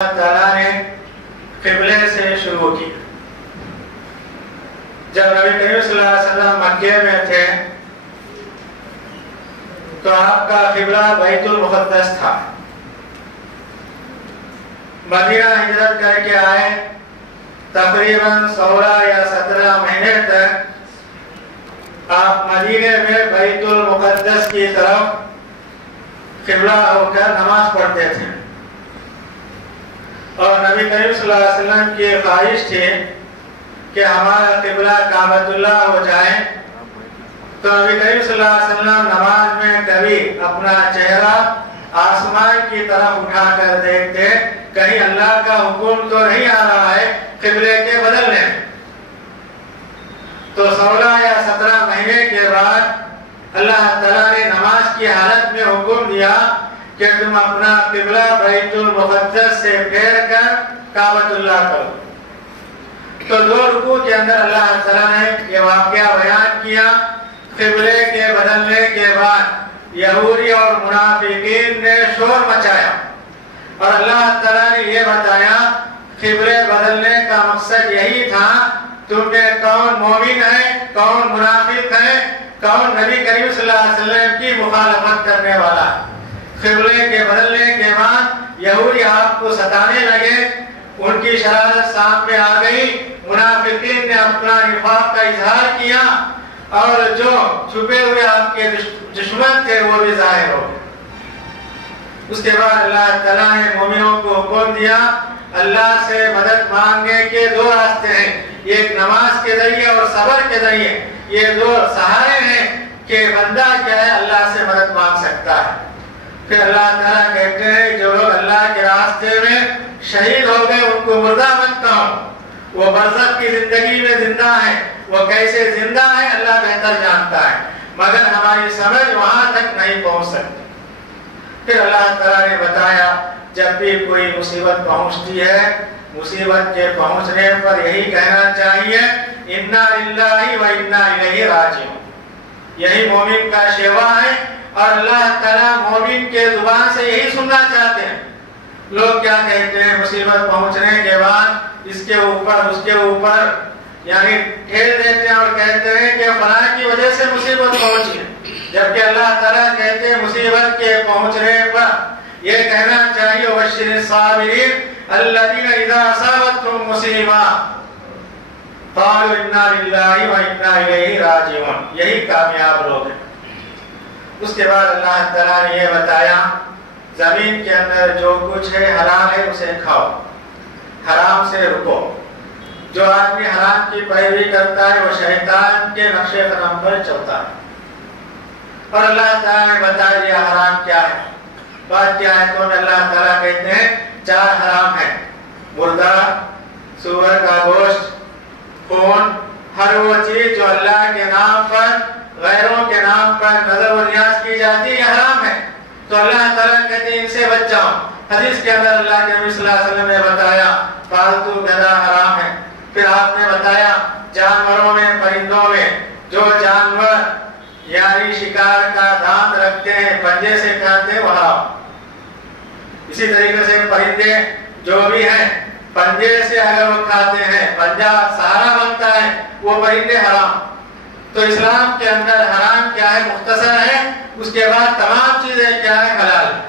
اللہ تعالیٰ نے قبلے سے شروع کی۔ جب نبی کریم صلی اللہ علیہ وسلم مکے میں تھے تو آپ کا قبلہ بیت المقدس تھا۔ مدینہ ہجرت کر کے آئے، تقریباً 16 یا 17 مہینے تک آپ مدینے میں بیت المقدس کی طرف قبلہ ہو کر نماز پڑھتے تھے، اور نبی کریم صلی اللہ علیہ وسلم کی خواہش تھی کہ ہمارا قبلہ کعبۃ اللہ ہو جائے۔ تو نبی کریم صلی اللہ علیہ وسلم نماز میں کبھی اپنا چہرہ آسمان کی طرف اٹھا کر دیکھتے، کہیں اللہ کا حکم تو نہیں آ رہا ہے قبلے کے بدلنے۔ تو 16 یا 17 مہینے کے بعد اللہ تعالیٰ نے نماز کی حالت میں حکم دیا کہ تم اپنا قبلہ بیت المقدس سے پھیر کر کعبۃ اللہ کرو۔ تو 2 رکوع کے اندر اللہ تعالیٰ نے یہ واقعہ بیان کیا۔ قبلے کے بدلنے کے بعد یہودی اور منافقین نے شور مچایا، اور اللہ تعالیٰ نے یہ بتایا قبلے بدلنے کا مقصد یہی تھا، تم میں کون مومن ہے، کون منافق ہے، کون نبی کریم صلی اللہ علیہ وسلم کی مخالفت کرنے والا ہے۔ قبلے کے بدلنے کے بعد یہودی آپ کو ستانے لگے، ان کی شرارت سامنے آ گئی، منافقین نے اپنا نفاق کا اظہار کیا، اور جو چھپے ہوئے آپ کے دشمن تھے وہ بھی ظاہر ہو گئے۔ اس کے بعد اللہ تعالیٰ نے مومنوں کو حکم دیا اللہ سے مدد مانگنے کے 2 راستے ہیں، ایک نماز کے ذریعے اور صبر کے ذریعے۔ یہ 2 سہارے ہیں کہ بندہ کیا ہے اللہ سے مدد مانگ سکتا ہے۔ پھر اللہ تعالیٰ کہتے ہیں جو لوگ اللہ کے راستے میں شہید ہو گئے ان کو مردہ مت کہو، وہ برزخ کی زندگی میں زندہ ہے، وہ کیسے زندہ ہے اللہ بہتر جانتا ہے، مگر ہماری سمجھ وہاں تک نہیں پہنچ سکتی۔ پھر اللہ تعالیٰ نے بتایا جب بھی کوئی مصیبت پہنچتی ہے، مصیبت کے پہنچنے پر یہی کہنا چاہیے انا للہ و انا الیہ راجعون۔ یہی مومن کا شیوا ہے، اور اللہ تعالیٰ مومن کے زبان سے یہی سننا چاہتے ہیں۔ لوگ کیا کہتے ہیں مصیبت پہنچنے کے بعد اس کے اوپر یعنی ٹھیل دیتے ہیں اور کہتے ہیں کہ فلاں کی وجہ سے مصیبت پہنچی ہے، جبکہ اللہ تعالیٰ کہتے ہیں مصیبت کے پہنچنے پر یہ کہنا چاہیے وبشر الصابرین الذین اذا اصابتهم مصیبہ قالوا انا للہ و انا الیہ راجعون۔ یہی کامیاب لوگ ہیں۔ اس کے بعد اللہ تعالیٰ نے یہ بتایا زمین کے اندر جو کچھ ہے حلال ہے اسے کھاؤ، حرام سے رکو۔ جو آدمی حرام کی پیروی کرتا ہے وہ شیطان کے نقش قدم پر چلتا ہے۔ اور اللہ تعالیٰ نے بتایا یہ حرام کیا ہے۔ بات کیا ہے تو اللہ تعالیٰ کہتے ہیں 4 حرام ہیں، مردہ، سور کا گوشت، خون، ہر وہ چیز جو اللہ کے نام پر غیروں کے نام پر نظر و نیاز کی جاتی ہے یہ حرام ہے۔ تو اللہ تعالیٰ کہتے ہیں ان سے بچ جاؤ۔ حدیث کے اندر اللہ کے نبی صلی اللہ علیہ وسلم نے بتایا پالتو گدھا حرام ہے۔ پھر آپ نے بتایا جانوروں میں، پرندوں میں جو جانور یعنی شکار کا دانت رکھتے ہیں، پنجے سے کھاتے ہیں وہ حرام۔ اسی طریقے سے پرندے جو بھی ہیں پنجے سے اگر وہ کھاتے ہیں، پنجہ سہارا بنتا ہے، وہ پرندے حرام۔ تو اسلام کے اندر حرام کیا ہے مختصر ہے، اس کے بعد تمام چیزیں کیا ہے حلال ہے۔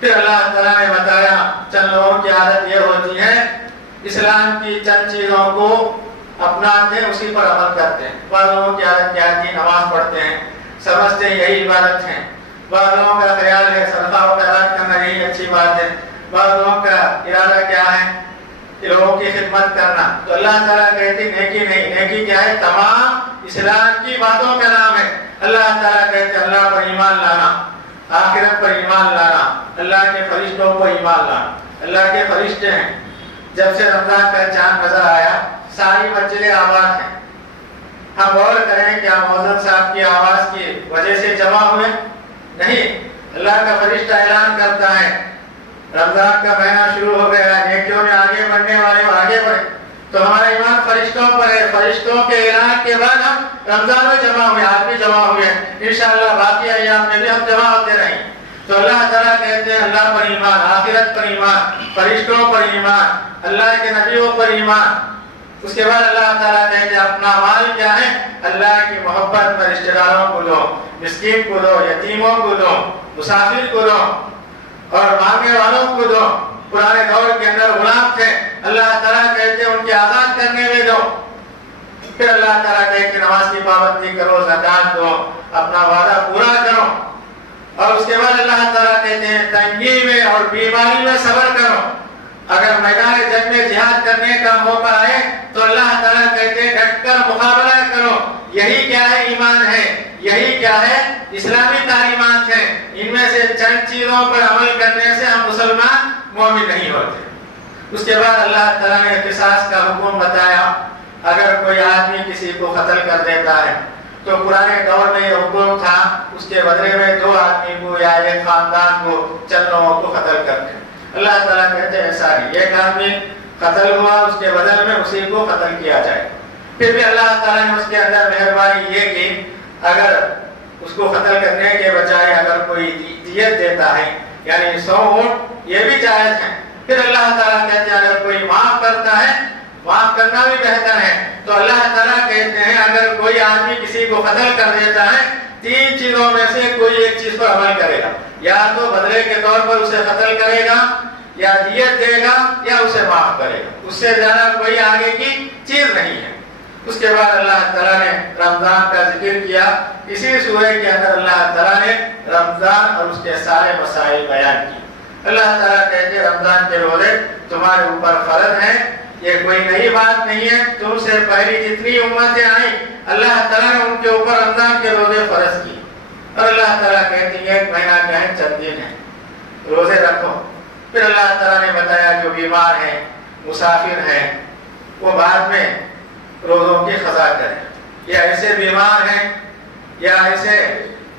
پھر اللہ تعالیٰ نے بتایا چند لوگوں کی عادت یہ ہوتی ہے اسلام کی چند چیزوں کو اپناتے ہیں، اسی پر عمل کرتے ہیں۔ بعض لوگوں کی عادت کیا ہے نماز پڑھتے ہیں، سمجھتے ہیں یہی عبادت ہے۔ بعض لوگوں کا خیال ہے صدقہ و خیرات کرنا یہی اچھی بات ہے۔ بعض لوگوں کا ارادہ کیا ہے لوگوں کی خدمت کرنا۔ تو اللہ تعالیٰ کہتے ہیں نیکی نہیں، نیکی کیا ہے تمام اسلام کی باتوں کا نام ہے۔ اللہ تعالیٰ کہتے ہیں اللہ پر ایمان لانا، آخرت پر ایمان لانا، اللہ کے فرشتوں کو ایمان لانا۔ اللہ کے فرشتے ہیں۔ جب سے رمضان کا چاند نظر آیا ساری مسجدیں آباد ہیں۔ ہم غور کریں کیا مؤذن صاحب کی آواز کی وجہ سے جمع ہوئے؟ نہیں، اللہ کا فرشتہ اعلان کرتا ہے رمضان کا مہینہ شروع ہو گیا ہے، نیکیوں میں آگے بڑھنے والے آگے بڑھیں۔ تو ہمارا ایمان فرشتوں پر ہے۔ فرشتوں کے اعلان کے بعد ہم رمضان میں جمع ہوئے، آج بھی جمع ہوئے، انشاءاللہ باقی ایام میں بھی ہم جمع ہوتے رہیں۔ تو اللہ تعالیٰ کہتے ہیں اللہ پر ایمان، آخرت پر ایمان، فرشتوں پر ایمان، اللہ کے نبیوں پر ایمان۔ اس کے بعد اللہ تعالیٰ کہتے ہیں اپنا مال کیا ہے؟ اللہ کی محبت میں رشتہ داروں کو دو، مسکین کو دو، یتیموں کو دو، مسافر کو دو اور مانگنے والوں کو دو۔ پرانے دور کے اندر غلام تھے، اللہ تعالیٰ کہتے ہیں ان کے آزاد کرنے میں دو۔ پھر اللہ تعالیٰ کہتے ہیں نماز کی پابندی کرو، زکات دو، اپنا وعدہ پورا کرو۔ اور اس کے بعد اللہ تعالیٰ کہتے ہیں تنگی میں اور بیماری میں صبر کرو۔ اگر میدان جنگ میں جہاد کرنے کا موقع آئے تو اللہ تعالیٰ کہتے ہیں ڈٹ کر مقابلہ کرو۔ یہی کیا ہے؟ ایمان ہے، یہی کیا ہے؟ اسلامی تعلیمات ہیں۔ ان میں سے چند چیزوں پر عمل کرنے سے ہم مسلمان مومن نہیں ہوتے۔ اس کے بعد اللہ تعالیٰ نے قصاص کا حکم بتایا۔ اگر کوئی آدمی کسی کو قتل کر دیتا ہے تو پرانے دور میں یہ حکم تھا اس کے بدلے میں 2 آدمی کو یا ایک خاندان کو، چند لوگوں کو قتل کر دیں۔ اللہ تعالیٰ کہتے ہیں ایسا نہیں، ایک آدمی قتل ہوا اس کے بدل میں اسی کو قتل کیا جائے۔ پھر بھی اللہ تعالیٰ نے اس کے اندر مہربانی یہ کی، اگر اس کو قتل کرنے کے بجائے اگر کوئی دیت دیتا ہے یعنی 100 اونٹ، یہ بھی جائز ہے۔ پھر اللہ تعالیٰ کہتے ہیں اگر کوئی معاف کرتا ہے، معاف کرنا بھی بہتر ہے۔ تو اللہ تعالیٰ کہتے ہیں اگر کوئی آدمی کسی کو قتل کر دیتا ہے 3 چیزوں میں سے کوئی ایک چیز پر عمل کرے گا، یا تو بدلے کے طور پر اسے قتل کرے گا، یا دیت دے گا، یا اسے معاف کرے گا۔ اس سے زیادہ کوئی آگے کی چیز نہیں ہے۔ اس کے بعد اللہ تعالیٰ نے رمضان کا ذکر کیا۔ اسی سورہ کے اندر اللہ تعالیٰ نے رمضان اور اس کے سارے مسائل بیان کیے۔ اللہ تعالیٰ کہتے ہیں رمضان کے روزے تمہارے اوپر فرض ہیں، یہ کوئی نئی بات نہیں ہے۔ تم سے پہلی جتنی امتیں آئیں اللہ تعالیٰ نے ان کے اوپر رمضان کے روزے فرض کی۔ اور اللہ تعالیٰ کہتی ہے 1 مہینہ کیا ہے؟ چند دن ہے، روزے رکھو۔ پھر اللہ تعالیٰ نے بتایا جو بیمار ہیں، مسافر ہیں، وہ بعد میں روزوں کی قضا کریں۔ یا ایسے بیمار ہیں یا ایسے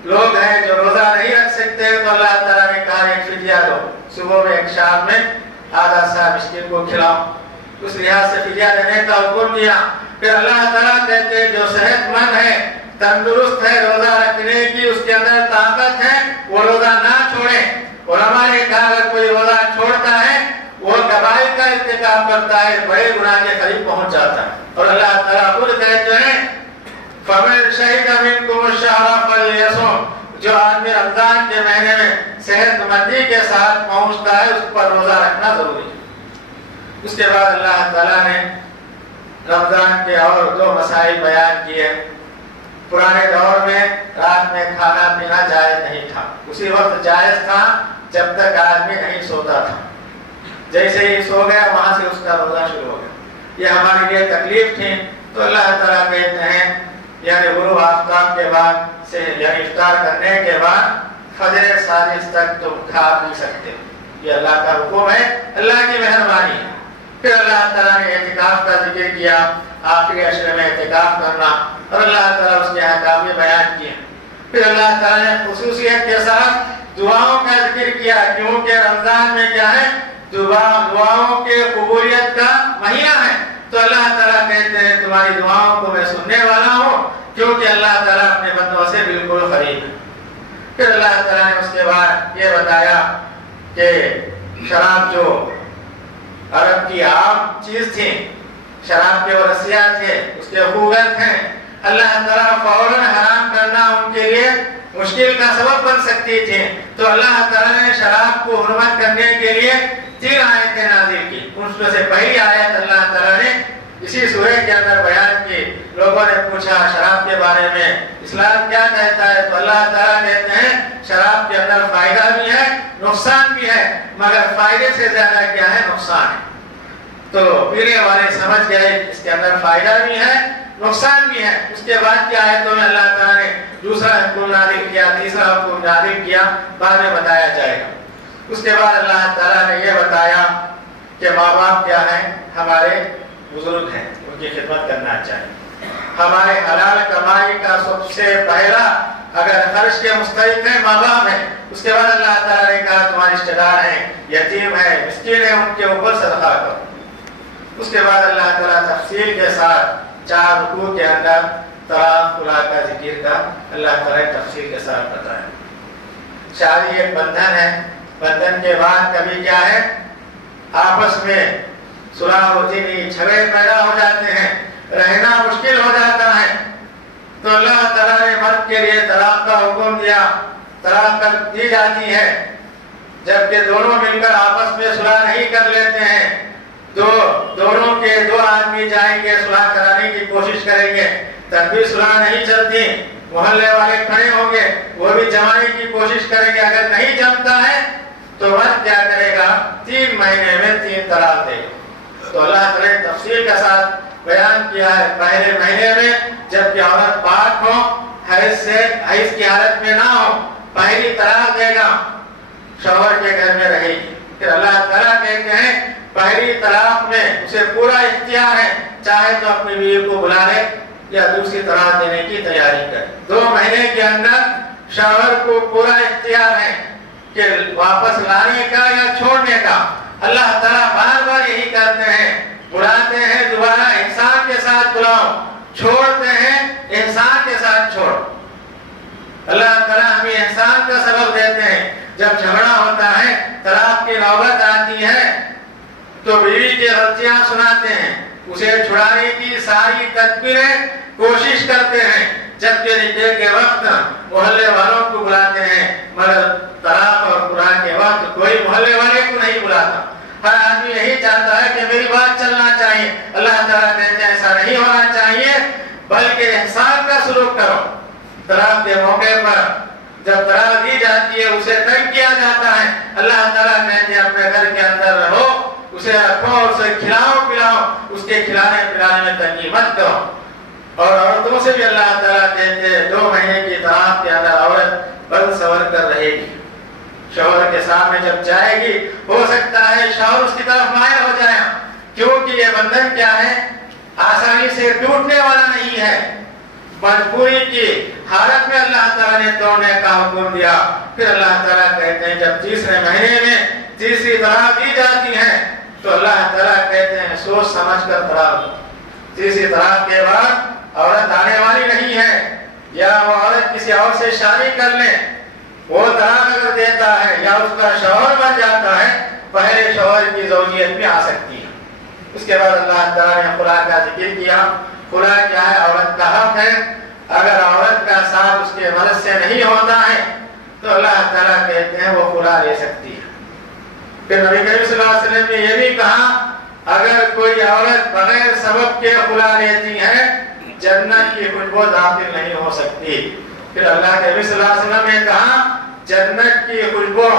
لوگ ہیں جو روزہ نہیں رکھ سکتے تو اللہ تعالیٰ نے کہا ایک فدیہ دو، صبح میں ایک شام میں آدھا سا مسکین کو کھلاؤ۔ اس لحاظ سے فدیہ دینے کا حکم دیا۔ پھر اللہ تعالیٰ کہتے ہیں جو صحت مند ہے، تندرست ہے، روزہ رکھنے کی اس کے اندر طاقت ہے، وہ روزہ نہ چھوڑے۔ علماء نے کہا اگر کوئی روزہ چھوڑتا ہے وہ کبائر کا ارتکاب کرتا ہے، بڑے گناہ کے قریب پہنچ جاتا ہے۔ اور اللہ تعالیٰ خود کہتے ہیں فَمَنْ شَهِدَ مِنْكُمُ الشَّهْرَ فَلْيَصُمْ، جو آدمی رمضان کے مہینے میں صحت مندی کے ساتھ پہنچتا ہے اس پر روزہ رکھنا ضروری ہے۔ اس کے بعد اللہ تعالیٰ نے رمضان کے اور 2 مسائل بیان کیے۔ پرانے دور میں رات میں کھانا پینا جائز نہیں تھا، اسی وقت جائز تھا جب تک آدمی نہیں سوتا تھا۔ جیسے ہی سو گیا وہاں سے اس کا روزہ شروع ہو گیا۔ یہ ہمارے لیے تکلیف تھی، تو اللہ تعالیٰ کہتے ہیں یعنی غروب آفتاب کے بعد سے یعنی افطار کرنے کے بعد فجر صادق تک تم کھا پی سکتے ہو۔ یہ اللہ کا حکم ہے، اللہ کی مہربانی ہے۔ پھر اللہ تعالیٰ نے اعتکاف کا ذکر کیا، آخری عشرے میں اعتکاف کرنا، اور اللہ تعالیٰ اس کے احکام بیان کیے۔ پھر اللہ تعالیٰ نے خصوصیت کے ساتھ دعاؤں کا ذکر کیا، کیونکہ رمضان میں کیا ہے؟ دعاؤں کے قبولیت کا مہینہ ہے۔ تو اللہ تعالیٰ کہتے ہیں تمہاری دعاؤں کو میں سننے والا ہوں، کیونکہ اللہ تعالیٰ اپنے بندوں سے بالکل قریب ہے۔ پھر اللہ تعالیٰ نے اس کے بعد یہ بتایا کہ شراب جو عرب کی عام چیز تھی، شراب کے وہ رسیاں تھے، اس کے خوگر تھے، اللہ تعالیٰ فوراً حرام کرنا ان کے لیے مشکل کا سبب بن سکتی تھی۔ تو اللہ تعالیٰ نے شراب کو حرمت کرنے کے لیے 3 آیتیں نازل کی۔ ان میں سے پہلی آیت اللہ تعالیٰ نے اسی سورہ کے اندر بیان کی۔ لوگوں نے پوچھا شراب کے بارے میں اسلام کیا کہتا ہے، تو اللہ تعالیٰ کہتے ہیں شراب کے اندر فائدہ بھی ہے نقصان بھی ہے، مگر فائدے سے زیادہ کیا ہے؟ نقصان ہے۔ تو پینے والے سمجھ گئے اس کے اندر فائدہ بھی ہے نقصان بھی ہے۔ اس کے بعد کی آیتوں میں اللہ تعالیٰ نے دوسرا حکم نازل کیا، تیسرا حکم نازل کیا، بعد میں بتایا جائے گا۔ اس کے بعد اللہ تعالیٰ نے یہ بتایا کہ ماں باپ کیا ہیں؟ ہمارے بزرگ ہیں، ان کی خدمت کرنا چاہیے۔ ہمارے حلال کمائی کا سب سے پہلا اگر خرچ کے مستحق ہیں ماں باپ ہیں۔ اس کے بعد اللہ تعالیٰ نے کہا تمہارے رشتہ دار ہیں، یتیم ہیں، مسکین ہیں، ان کے اوپر صدقہ کرو۔ اس کے بعد اللہ تعالیٰ تفصیل کے ساتھ 4 رکوع کے اندر طلاق خلا کا ذکر کا اللہ تعالیٰ نے تفصیل کے ساتھ بتایا۔ شادی ایک بندھن ہے، بندھن کے بعد کبھی کیا ہے؟ آپس میں صلح ہوتی نہیں، جھگڑے پیدا ہو جاتے ہیں، رہنا مشکل ہو جاتا ہے، تو اللہ تعالیٰ نے مرد کے لیے طلاق کا حکم دیا، طلاق دی جاتی ہے جبکہ دونوں مل کر آپس میں صلح نہیں کر لیتے ہیں۔ دونوں کے دو آدمی جائیں گے صلح کرانے کی کوشش کریں گے، تب بھی صلح نہیں چلتی، محلے والے کھڑے ہوں گے، وہ بھی جمانے کی کوشش کریں گے، اگر نہیں جمتا ہے تو مرد کیا کرے گا؟ 3 مہینے میں 3 طلاق دے گا۔ تو اللہ تعالیٰ نے تفصیل کے ساتھ بیان کیا ہے، پہلے مہینے میں جبکہ عورت پاک ہو، حیض کی حالت میں نہ ہو، پہلی طلاق دے گا، شوہر کے گھر میں رہے گی۔ پھر اللہ تعالیٰ کہتے ہیں پہلی طلاق میں اسے پورا اختیار ہے، چاہے تو اپنی بیوی کو بلا لے یا دوسری طلاق دینے کی تیاری کرے۔ 2 مہینے کے اندر شوہر کو پورا اختیار ہے کہ واپس لانے کا یا چھوڑنے کا۔ اللہ تعالیٰ بار بار یہی کرتے ہیں، بلاتے ہیں دوبارہ احسان کے ساتھ بلاؤ، چھوڑتے ہیں احسان کے ساتھ چھوڑ۔ اللہ تعالیٰ ہمیں احسان کا سبب دیتے ہیں۔ جب جھگڑا ہوتا ہے، طلاق کی نوبت آتی ہے تو بیوی کی غلطیاں سناتے ہیں، اسے چھڑانے کی ساری تدبیریں کوشش کرتے ہیں، جبکہ نکاح کے وقت محلے والوں کو بلاتے ہیں، مگر طلاق اور قرآن کے وقت کوئی محلے والے کو نہیں بلاتا۔ ہر آدمی یہی چاہتا ہے کہ میری بات چلنا چاہیے۔ اللہ تعالیٰ کہتے ہیں ایسا نہیں ہونا چاہیے، بلکہ احسان کا سلوک کرو۔ طلاق کے موقع پر جب طلاق دی جاتی ہے اسے تنگ کیا جاتا ہے، اللہ تعالیٰ کہتے ہیں اپنے گھر کے اندر رہو، اسے رکھو، اسے کھلاؤ پلاؤ، اس کے کھلانے پلانے میں تنگی مت کرو۔ اور عورتوں سے بھی اللہ تعالیٰ کہتے ہیں 2 مہینے کی طلاق کے اندر عورت بند سور کر رہے گی، شوہر کے سامنے جب جائے گی ہو سکتا ہے شوہر اس کی طرف مائل ہو جائے، کیونکہ یہ بندھن کیا ہے؟ آسانی سے ٹوٹنے والا نہیں ہے، مجبوری کی حالت میں اللہ تعالیٰ نے توڑنے کا حکم دیا۔ پھر اللہ تعالیٰ کہتے ہیں جب 3 مہینے میں تیسری طلاق دی جاتی ہے تو اللہ تعالیٰ کہتے ہیں سوچ سمجھ کر طلاق دو۔ تیسری طلاق کے بعد عورت آنے والی نہیں ہے، یا وہ عورت کسی اور سے شادی کر لے، وہ طلاق اگر دیتا ہے یا اس کا شوہر بن جاتا ہے، پہلے شوہر کی زوجیت میں آ سکتی ہے۔ اس کے بعد اللہ تعالیٰ نے خلا کا ذکر کیا۔ خلا کیا ہے؟ عورت کا حق ہے، اگر عورت کا ساتھ اس کے مرض سے نہیں ہوتا ہے تو اللہ تعالیٰ کہتے ہیں وہ خلا لے سکتی ہے۔ پھر نبی کریم صلی اللہ علیہ وسلم نے یہ بھی کہا اگر کوئی عورت بغیر سبب کے خلا لیتی ہے جنت کی خوشبو داخل نہیں ہو سکتی۔ پھر اللہ کے نبی صلی اللہ علیہ وسلم نے کہا جنت کی خوشبو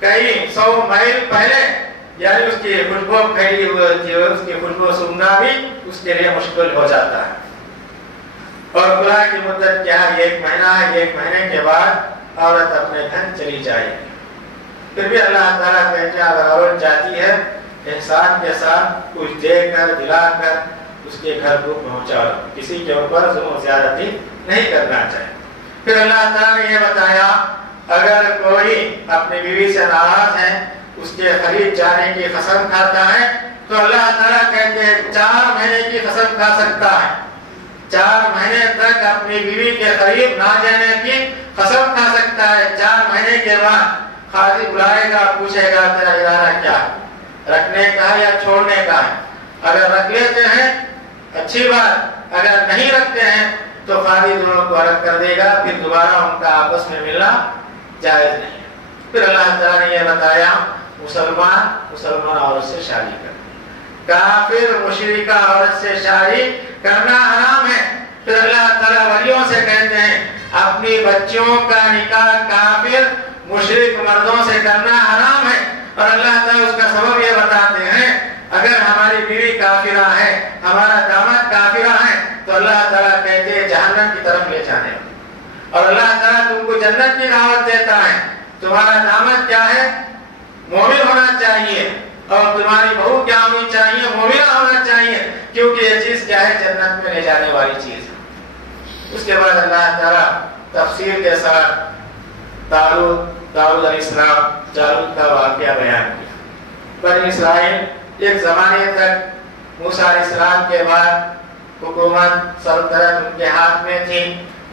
کئی 100 میل پہلے، یعنی اس کی خوشبو پھیلی ہوئی ہوتی ہے، اس کی خوشبو سونگنا بھی اس کے لیے مشکل ہو جاتا ہے۔ اور خلا کی مدت کیا ہے؟ 1 مہینہ ہے۔ 1 مہینے کے بعد عورت اپنے گھر چلی جائے گی۔ پھر بھی اللہ تعالیٰ کہتے ہیں اگر عورت جاتی ہے احسان کے ساتھ کچھ دے کر دلا کر اس کے گھر کو پہنچاؤ، کسی کے اوپر ظلم و زیادتی نہیں کرنا چاہیے۔ پھر اللہ تعالیٰ نے یہ بتایا اگر کوئی اپنی بیوی سے ناراض ہے، اس کے قریب جانے کی قسم کھاتا ہے تو اللہ تعالیٰ کہتے ہیں 4 مہینے کی قسم کھا سکتا ہے، 4 مہینے تک اپنی بیوی کے قریب نہ جانے کی قسم کھا سکتا ہے۔ 4 مہینے کے بعد قاضی بلائے گا، پوچھے گا تیرا ارادہ کیا ہے، رکھنے کا ہے یا چھوڑنے کا ہے؟ اگر رکھ لیتے ہیں اچھی بات، اگر نہیں رکھتے ہیں تو قاضی دونوں کو الگ کر دے گا، پھر دوبارہ ان کا آپس میں ملنا جائز نہیں ہے۔ پھر اللہ تعالیٰ نے یہ بتایا مسلمان عورت سے شادی کرنا، کافر مشرکہ عورت سے شادی کرنا حرام ہے۔ پھر اللہ تعالیٰ ولیوں سے کہتے ہیں اپنی بچیوں کا نکاح کافر مشرک مردوں سے کرنا حرام ہے، اور اللہ تعالیٰ اس کا سبب یہ بتاتے ہیں اگر ہماری بیوی کافرہ ہے، ہمارا داماد کافرہ ہے تو اللہ تعالیٰ کہتے ہیں جہنم کی طرف لے جانے، اور اللہ تعالیٰ تم کو جنت کی دعوت دیتا ہے۔ تمہارا داماد کیا ہے؟ مومن ہونا چاہیے، اور تمہاری بہو کیا ہونی چاہیے؟ مومنہ ہونا چاہیے، کیونکہ یہ چیز کیا ہے؟ جنت میں لے جانے والی چیز ہے۔ اس کے بعد اللہ تعالیٰ تفسیر کے ساتھ داؤد علیہ السلام جالوت کا واقعہ بیان کیا۔ بنی اسرائیل ایک زمانے تک موسیٰ علیہ السلام کے بعد حکومت سلطنت ان کے ہاتھ میں تھی۔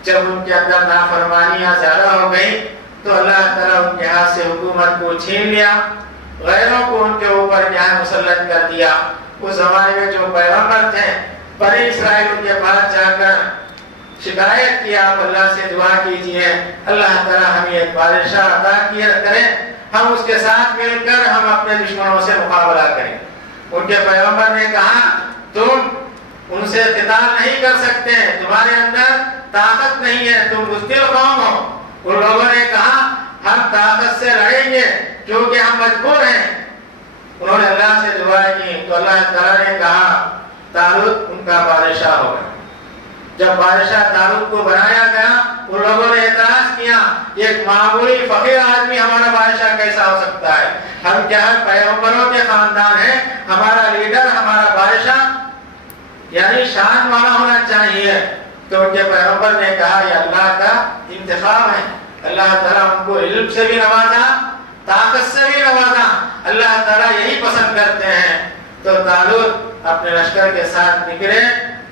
جب ان کے اندر نافرمانیاں زیادہ ہو گئی تو اللہ تعالیٰ ان کے ہاتھ سے حکومت کو چھین لیا، غیروں کو ان کے اوپر کیا ہے مسلط کر دیا۔ اس زمانے میں جو پیغمبر تھے بنی اسرائیل ان کے پاس جا کر شکایت کیا، آپ اللہ سے دعا کیجئے اللہ تعالیٰ ہمیں ایک بادشاہ عطا کیا کرے، ہم اس کے ساتھ مل کر ہم اپنے دشمنوں سے مقابلہ کریں۔ ان کے پیغمبر نے کہا تم ان سے قتال نہیں کر سکتے، تمہارے اندر طاقت نہیں ہے، تم بزدل قوم ہو۔ ان لوگوں نے کہا ہم طاقت سے لڑیں گے کیونکہ ہم مجبور ہیں۔ انہوں نے اللہ سے دعا کی تو اللہ تعالیٰ نے کہا طالوت ان کا بادشاہ ہوگا۔ جب بادشاہ طالوت کو بنایا گیا ان لوگوں نے اعتراض کیا ایک معمولی فقیر آدمی ہمارا بادشاہ کیسا ہو سکتا ہے؟ ہم کیا پیغمبروں کے خاندان ہیں، ہمارا لیڈر ہمارا بادشاہ یعنی شان والا ہونا چاہیے۔ تو ان کے پیغمبر نے کہا یہ اللہ کا انتخاب ہے، اللہ تعالیٰ ان کو علم سے بھی نوازا، طاقت سے بھی نوازا، اللہ تعالیٰ یہی پسند کرتے ہیں۔ تو طالوت اپنے لشکر کے ساتھ نکلے،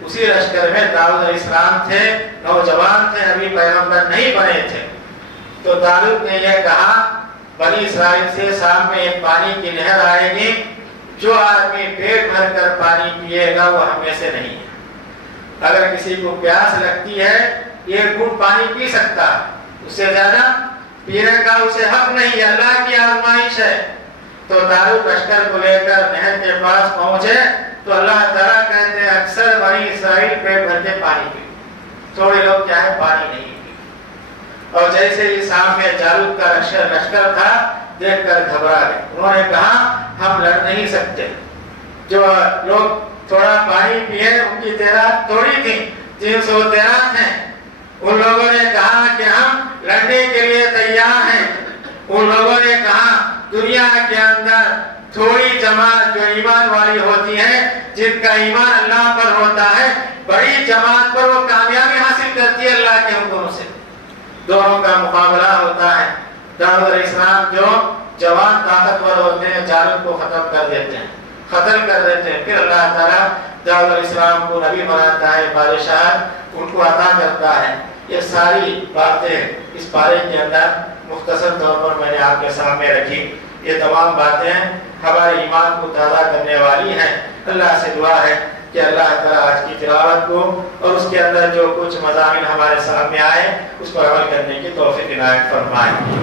اسی لشکر میں داؤد علیہ السلام تھے، نوجوان تھے، ابھی پیغمبر نہیں بنے تھے۔ تو طالوت نے یہ کہا بنی اسرائیل سے شام میں ایک پانی کی نہر آئے گی، جو آدمی پیٹ بھر کر پانی پیے گا وہ ہم میں سے نہیں ہے۔ اگر کسی کو پیاس لگتی ہے ایک گھونٹ پانی پی سکتا ہے، اس سے زیادہ پینے کا اسے حق نہیں ہے، اللہ کی آزمائش ہے۔ تو طالوت لشکر کو لے کر نہر کے پاس پہنچے تو اللہ تعالیٰ کہتے ہیں اکثر بنی اسرائیل پیٹ بھر کے پانی پی، تھوڑے لوگ کیا ہے پانی نہیں پی۔ اور جیسے ہی سامنے جالوت کا لشکر تھا دیکھ کر گھبرا گئے، انہوں نے کہا ہم لڑ نہیں سکتے۔ جو لوگ تھوڑا پانی پیے ان کی تعداد تھوڑی تھی، 313 تھے۔ ان لوگوں نے کہا کہ ہم لڑنے کے لیے تیار ہیں۔ ان لوگوں نے کہا دنیا کے اندر تھوڑی جماعت جو ایمان والی ہوتی ہے، جن کا ایمان اللہ پر ہوتا ہے، بڑی جماعت پر وہ کامیابی حاصل کرتی ہے اللہ کے حکم سے۔ دونوں کا مقابلہ ہوتا ہے۔ داؤد علیہ السلام جو جوان طاقتور ہوتے ہیں جالوت کو ختم کر دیتے ہیں، قتل کر دیتے ہیں، پھر اللہ تعالیٰ داؤد علیہ السلام کو نبی بناتا ہے، بادشاہت ان کو عطا کرتا ہے۔ یہ ساری باتیں اس پارے کے اندر مختصر طور پر میں نے آپ کے سامنے رکھی۔ یہ تمام باتیں ہمارے ایمان کو تازہ کرنے والی ہیں۔ اللہ سے دعا ہے کہ اللہ تعالیٰ آج کی تلاوت کو اور اس کے اندر جو کچھ مضامین ہمارے سامنے آئے اس پر عمل کرنے کی توفیق عنایت فرمائے۔